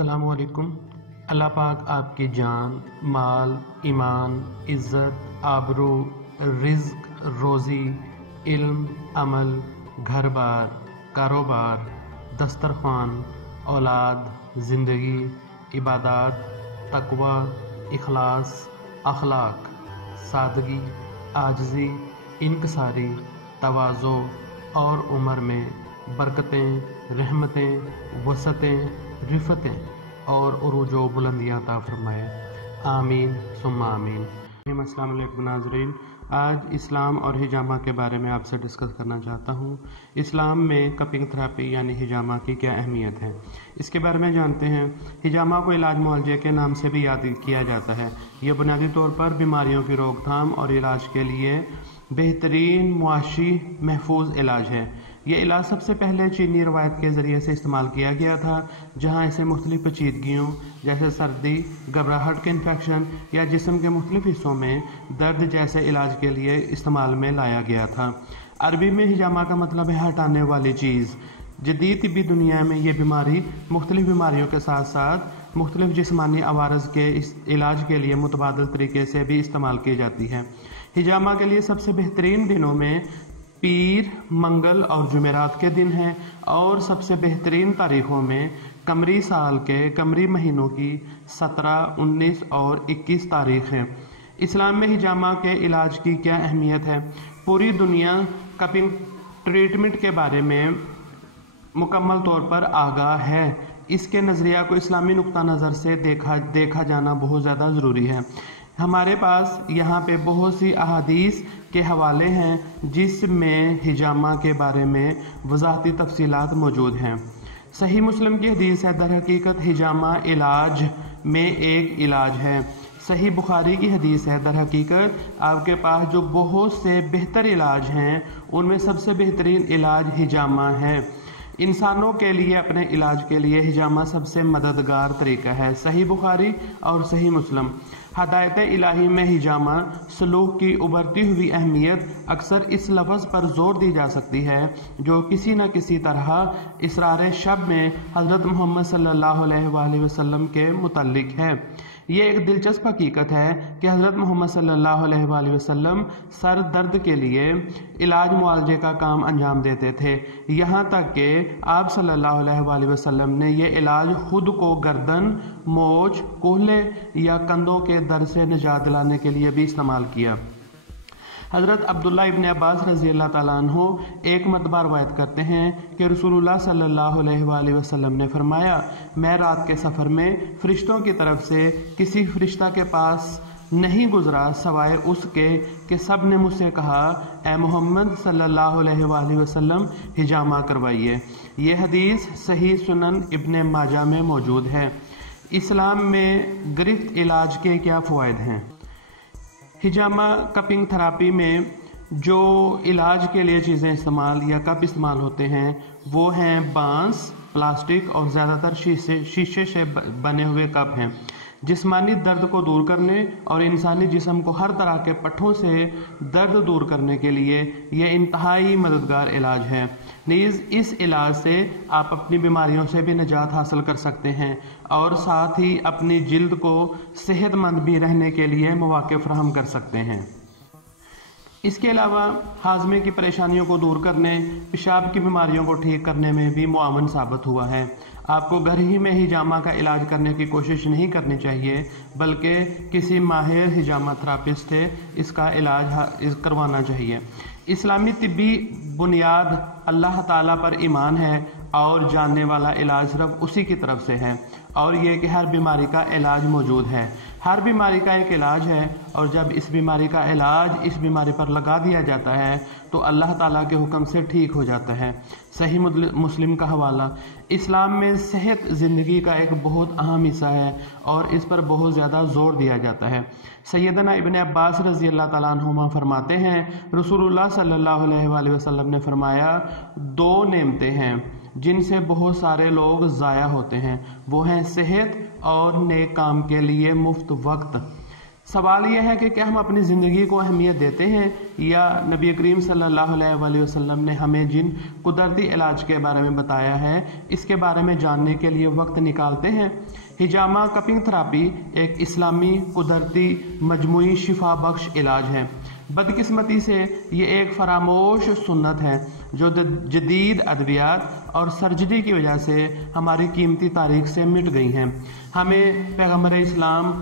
अस्सलाम वालेकुम। अल्लाह पाक आपकी जान, माल, ईमान, इज़्ज़त, आबरू, रिज़्क, रोज़ी, इल्म, अमल, घर बार, कारोबार, दस्तरखान, औलाद, ज़िंदगी, इबादत, तक़वा, इखलास, अखलाक, सादगी, आजिज़ी, इनकसारी, तवाज़ो और उम्र में बरकतें, रहमतें, वसअतें, रिफ़तें और उरूजो बुलंदियाँ अता फरमाए। आमीन सुम्मा आमीन। अस्सलाम वालेकुम नाज़रीन, आज इस्लाम और हिजामा के बारे में आपसे डिस्कस करना चाहता हूँ। इस्लाम में कपिंग थेरेपी यानी हिजामा की क्या अहमियत है, इसके बारे में जानते हैं। हिजामा को इलाज मुआलजे के नाम से भी याद किया जाता है। यह बुनियादी तौर पर बीमारियों की रोकथाम और इलाज के लिए बेहतरीन मुआशी महफूज इलाज है। यह इलाज सबसे पहले चीनी रवायत के ज़रिए से इस्तेमाल किया गया था, जहाँ इसे मुख्तलिफ पेचीदगियों जैसे सर्दी, घबराहट के इन्फेक्शन या जिस्म के मुख्तलिफ हिस्सों में दर्द जैसे इलाज के लिए इस्तेमाल में लाया गया था। अरबी में हिजामा का मतलब है हटाने वाली चीज़। जदीद तिब्बी दुनिया में ये बीमारी मुख्तलिफ बीमारियों के साथ साथ मुख्तलिफ जिस्मानी अवारज़ के इलाज के लिए मुतबादल तरीके से भी इस्तेमाल की जाती है। हिजामा के लिए सबसे बेहतरीन दिनों में पीर, मंगल और जुमेरात के दिन हैं और सबसे बेहतरीन तारीखों में कमरी साल के कमरी महीनों की 17, 19 और 21 तारीख हैं। इस्लाम में हिजामा के इलाज की क्या अहमियत है? पूरी दुनिया कपिंग ट्रीटमेंट के बारे में मुकम्मल तौर पर आगाह है। इसके नज़रिया को इस्लामी नुक्ता नज़र से देखा जाना बहुत ज़्यादा ज़रूरी है। हमारे पास यहाँ पे बहुत सी अहादीस के हवाले हैं जिसमें हिजामा के बारे में वज़ाहती तफसीलात मौजूद हैं। सही मुस्लिम की हदीस है, दर हकीकत हिजामा इलाज में एक इलाज है। सही बुखारी की हदीस है, दर हकीकत आपके पास जो बहुत से बेहतर इलाज हैं उनमें सबसे बेहतरीन इलाज हिजामा है। इंसानों के लिए अपने इलाज के लिए हिजामा सबसे मददगार तरीका है। सही बुखारी और सही मुस्लिम। हदायत इलाही में हिजामा सलूक की उभरती हुई अहमियत अक्सर इस लफ्ज़ पर जोर दी जा सकती है जो किसी न किसी तरह इसरार शब में हज़रत मोहम्मद सल्लल्लाहु अलैहि वसल्लम के मुतल्लिक है। ये एक दिलचस्प हकीकत है कि हज़रत मोहम्मद सल्लल्लाहु अलैहि वसल्लम सर दर्द के लिए इलाज मुआलजे का काम अंजाम देते थे। यहाँ तक कि आप सल्लल्लाहु अलैहि वसल्लम ने यह इलाज खुद को गर्दन, मोच, कोहले या कंधों के दर्द से निजात दिलाने के लिए भी इस्तेमाल किया। हज़रत अब्दुल्ला इब्न अब्बास रज़ी अल्लाह ताला अन्हु एक मरतबा रवायत करते हैं कि रसूलुल्लाह सल्लल्लाहु अलैहि वसल्लम ने फरमाया, मैं रात के सफ़र में फ़रिश्तों की तरफ से किसी फ़रिश्ता के पास नहीं गुज़रा सिवाय उसके कि सब ने मुझसे कहा, ए मोहम्मद सल्लल्लाहु अलैहि वसल्लम हिजामा करवाइए। ये हदीस सही सुनन इब्न माजा में मौजूद है। इस्लाम में गिरफ्त इलाज के क्या फ़वाइद हैं? हिजामा कपिंग थेरेपी में जो इलाज के लिए चीज़ें इस्तेमाल या कप इस्तेमाल होते हैं वो हैं बांस, प्लास्टिक और ज़्यादातर शीशे से बने हुए कप हैं। जिस्मानी दर्द को दूर करने और इंसानी जिस्म को हर तरह के पट्ठों से दर्द दूर करने के लिए यह इंतहाई मददगार इलाज है। नीज़ इस इलाज से आप अपनी बीमारियों से भी निजात हासिल कर सकते हैं और साथ ही अपनी जिल्द को सेहतमंद भी रहने के लिए मौक़े फराहम कर सकते हैं। इसके अलावा हाजमे की परेशानियों को दूर करने, पेशाब की बीमारियों को ठीक करने में भी मुआवन साबित हुआ है। आपको घर ही में हिजामा का इलाज करने की कोशिश नहीं करनी चाहिए, बल्कि किसी माहिर हिजामा थेरेपिस्ट से इसका इलाज करवाना चाहिए। इस्लामी तिब्बी बुनियाद अल्लाह ताला पर ईमान है और जानने वाला इलाज सिर्फ उसी की तरफ से है, और ये कि हर बीमारी का इलाज मौजूद है। हर बीमारी का एक इलाज है और जब इस बीमारी का इलाज इस बीमारी पर लगा दिया जाता है तो अल्लाह ताला के हुक्म से ठीक हो जाता है। सही मुस्लिम का हवाला। इस्लाम में सेहत ज़िंदगी का एक बहुत अहम हिस्सा है और इस पर बहुत ज़्यादा ज़ोर दिया जाता है। सैयदना इब्न अब्बास रज़ी अल्लाह ताला अन्हुमा फरमाते हैं, रसूलुल्लाह सल्लल्लाहु अलैहि वसल्लम ने फरमाया, दो नेमतें हैं जिनसे बहुत सारे लोग ज़ाया होते हैं, वो हैं सेहत और नेक काम के लिए मुफ्त वक्त। सवाल यह है कि क्या हम अपनी ज़िंदगी को अहमियत देते हैं या नबी करीम सल्लल्लाहु अलैहि वसल्लम ने हमें जिन कुदरती इलाज के बारे में बताया है इसके बारे में जानने के लिए वक्त निकालते हैं। हिजामा कपिंग थेरेपी एक इस्लामी कुदरती मजमूई शिफा बख्श इलाज है। बदकिस्मती से ये एक फरामोश सुन्नत है जो जदीद अद्वियात और सर्जरी की वजह से हमारी कीमती तारीख से मिट गई हैं। हमें पैगम्बर इस्लाम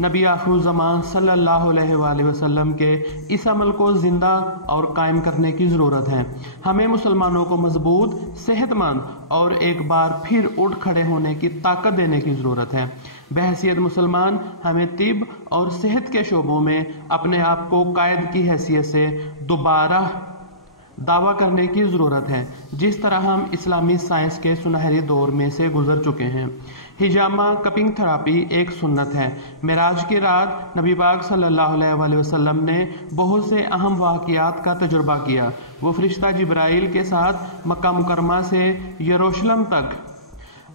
नबी आखिरुज़्ज़मान सल्लल्लाहु अलैहि वसल्लम के इस अमल को ज़िंदा और कायम करने की ज़रूरत है। हमें मुसलमानों को मजबूत, सेहतमंद और एक बार फिर उठ खड़े होने की ताकत देने की ज़रूरत है। बहैसियत मुसलमान हमें तिब और सेहत के शोबों में अपने आप को कायद की हैसियत से दोबारा दावा करने की ज़रूरत है, जिस तरह हम इस्लामी साइंस के सुनहरे दौर में से गुजर चुके हैं। हिजामा कपिंग थेरेपी एक सुन्नत है। मेराज की रात नबी पाक सल्लल्लाहु अलैहि वसल्लम ने बहुत से अहम वाक़ियात का तजुर्बा किया। वो फरिश्ता जिब्राइल के साथ मक्का मुकरमा से यरूशलेम तक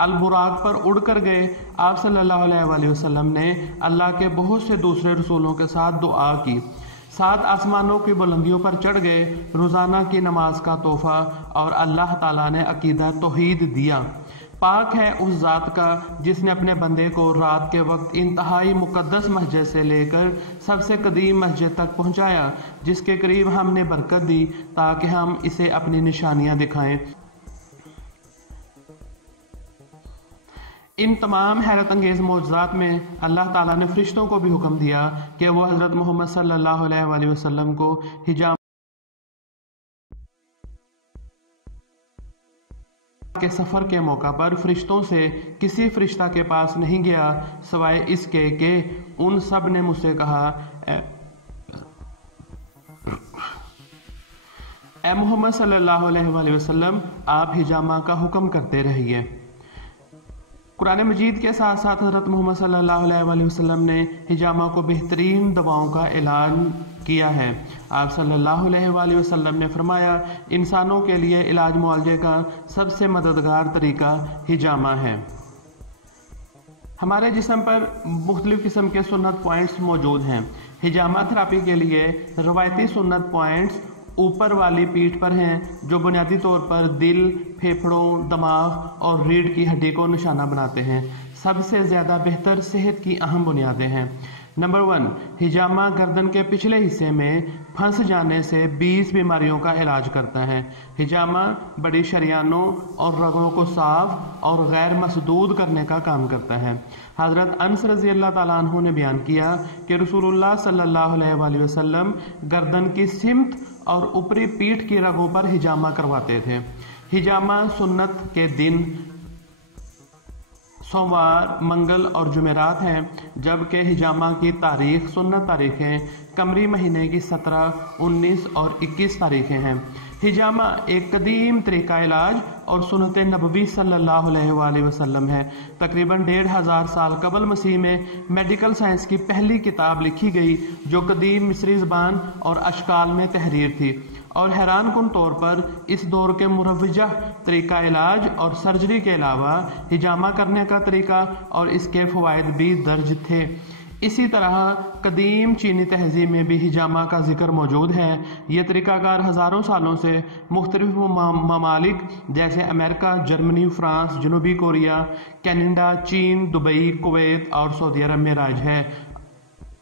अल-बुराक पर उड़ कर गए। आप सल्लल्लाहु अलैहि वसल्लम ने अल्लाह के बहुत से दूसरे रसूलों के साथ दुआ की, 7 आसमानों की बुलंदियों पर चढ़ गए, रोज़ाना की नमाज का तोहफ़ा और अल्लाह ताला ने अकीदा तौहीद दिया। पाक है उस ज़ात का जिसने अपने बंदे को रात के वक्त इंतहाई मुक़द्दस मस्जिद से लेकर सबसे कदीम मस्जिद तक पहुँचाया, जिसके करीब हमने बरकत दी ताकि हम इसे अपनी निशानियाँ दिखाएं। इन तमाम हैरत अंगेज़ मौजज़ात में अल्लाह ताला ने फरिश्तों को भी हुक्म दिया कि वो हज़रत मोहम्मद सल्लल्लाहु अलैहि वसल्लम को हिजामा के सफ़र के मौका पर फरिश्तों से किसी फरिश्ता के पास नहीं गया सिवाय इसके कि उन सब ने मुझसे कहा, ए मोहम्मद सल्लल्लाहु अलैहि वसल्लम, आप हिजामा का हुक्म करते रहिए। कुरान मजीद के साथ साथ हज़रत मोहम्मद सल्लल्लाहु अलैहि वसल्लम ने हिजामा को बेहतरीन दवाओं का ऐलान किया है। आप सल्लल्लाहु अलैहि वसल्लम ने फरमाया, इंसानों के लिए इलाज मुआवजे का सबसे मददगार तरीका हिजामा है। हमारे जिस्म पर मुख्तलिफ़ किस्म के सुन्नत पॉइंट्स मौजूद हैं। हिजामा थेरेपी के लिए रवायती सुन्नत पॉइंट्स ऊपर वाली पीठ पर हैं, जो बुनियादी तौर पर दिल, फेफड़ों, दिमाग और रीढ़ की हड्डी को निशाना बनाते हैं। सबसे ज़्यादा बेहतर सेहत की अहम बुनियादें हैं। नंबर 1, हिजामा गर्दन के पिछले हिस्से में फंस जाने से 20 बीमारियों का इलाज करता है। हिजामा बड़ी शरियानों और रगों को साफ और गैर मसदूद करने का काम करता है। हज़रत अनस रज़ी अल्लाह ताला अन्हु ने बयान किया कि रसूलुल्लाह सल्लल्लाहु अलैहि वसल्लम गर्दन की सिमत और ऊपरी पीठ की रगों पर हिजामा करवाते थे। हिजामा सुन्नत के दिन सोमवार, मंगल और जुमेरात हैं, जबकि हिजामा की तारीख सुन्नत तारीखें कमरी महीने की 17, 19 और 21 तारीखें हैं। हिजामा एक कदीम तरीका इलाज और सुन्नत नबवी सल्लल्लाहु अलैहि वसल्लम है। तकरीबन 1500 साल कबल मसीह में मेडिकल साइंस की पहली किताब लिखी गई, जो कदीम मिस्री ज़बान और अशकाल में तहरीर थी, और हैरान कुन तौर पर इस दौर के मुरव्वजा तरीका इलाज और सर्जरी के अलावा हिजामा करने का तरीका और इसके फ़वाइद भी दर्ज थे। इसी तरह कदीम चीनी तहज़ीब में भी हिजामा का जिक्र मौजूद है। ये तरीक़ाकार हज़ारों सालों से मुख्तलिफ ममालिक जैसे अमेरिका, जर्मनी, फ्रांस, जनूबी कोरिया, कनाडा, चीन, दुबई, कुवैत और सऊदी अरब में राज है,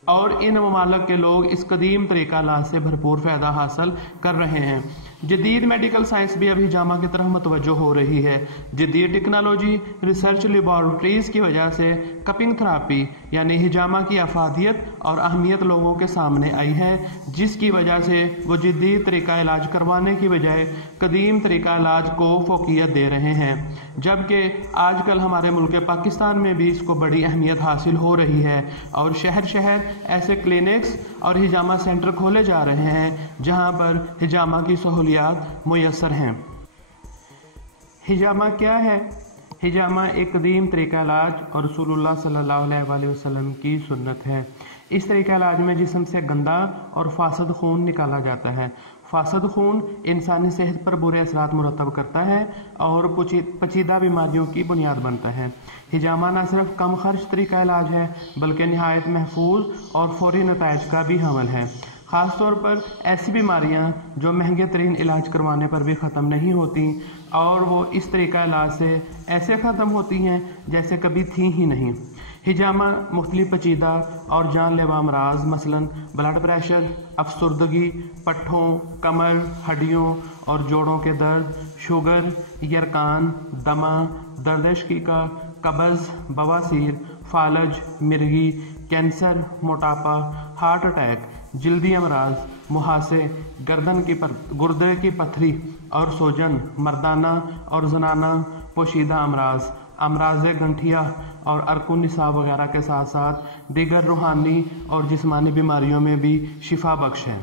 और इन ममालिक के लोग इस कदीम तरीका इलाज से भरपूर फ़ायदा हासिल कर रहे हैं। जदीद मेडिकल साइंस भी अब हिजामा की तरफ मतवज्जो हो रही है। जदीद टेक्नोलॉजी, रिसर्च लेबॉर्ट्रीज़ की वजह से कपिंग थेरेपी यानी हिजामा की अफादियत और अहमियत लोगों के सामने आई है, जिसकी वजह से वो जदीद तरीका इलाज करवाने की बजाय कदीम तरीका इलाज को फोकियत दे रहे हैं। जबकि आजकल हमारे मुल्क पाकिस्तान में भी इसको बड़ी अहमियत हासिल हो रही है, और शहर शहर ऐसे क्लिनिक्स और हिजामा सेंटर खोले जा रहे हैं जहां पर हिजामा की सहूलियात मुयस्सर हैं। हिजामा क्या है? हिजामा एक कदीम तरीका इलाज और रसूलुल्लाह सल्लल्लाहु अलैहि वसल्लम की सुन्नत है। इस तरीका इलाज में जिस्म से गंदा और फासद खून निकाला जाता है। فاسد خون انسانی صحت پر برے اثرات مرتب کرتا ہے اور پیچیدہ بیماریوں کی بنیاد بنتا ہے۔ ہجامہ نہ صرف کم خرچ طریقہ علاج ہے بلکہ نہایت محفوظ اور فوری نتائج کا بھی حامل ہے، خاص طور پر ایسی بیماریاں جو مہنگے ترین علاج کروانے پر بھی ختم نہیں ہوتی اور وہ اس طریقہ علاج سے ایسے ختم ہوتی ہیں جیسے کبھی تھیں ہی نہیں۔ ہجامہ مختلف پیچیدہ اور جان لیوا امراض مثلاً بلڈ پریشر، افسردگی، پٹھوں، کمر، ہڈیوں اور جوڑوں کے درد، شوگر، یرقان، دمہ، درد عشقیقہ، قبض، بواسیر، فالج، مرگی، کینسر، موٹاپا، ہارٹ اٹیک، جلدی امراض، مہاسے، گردے کی پتھری اور سوجن، مردانہ اور زنانہ پوشیدہ امراض گنٹھیا اور عرق النساء وغیرہ کے ساتھ ساتھ دیگر روحانی اور جسمانی بیماریوں میں بھی شفا بخش ہے۔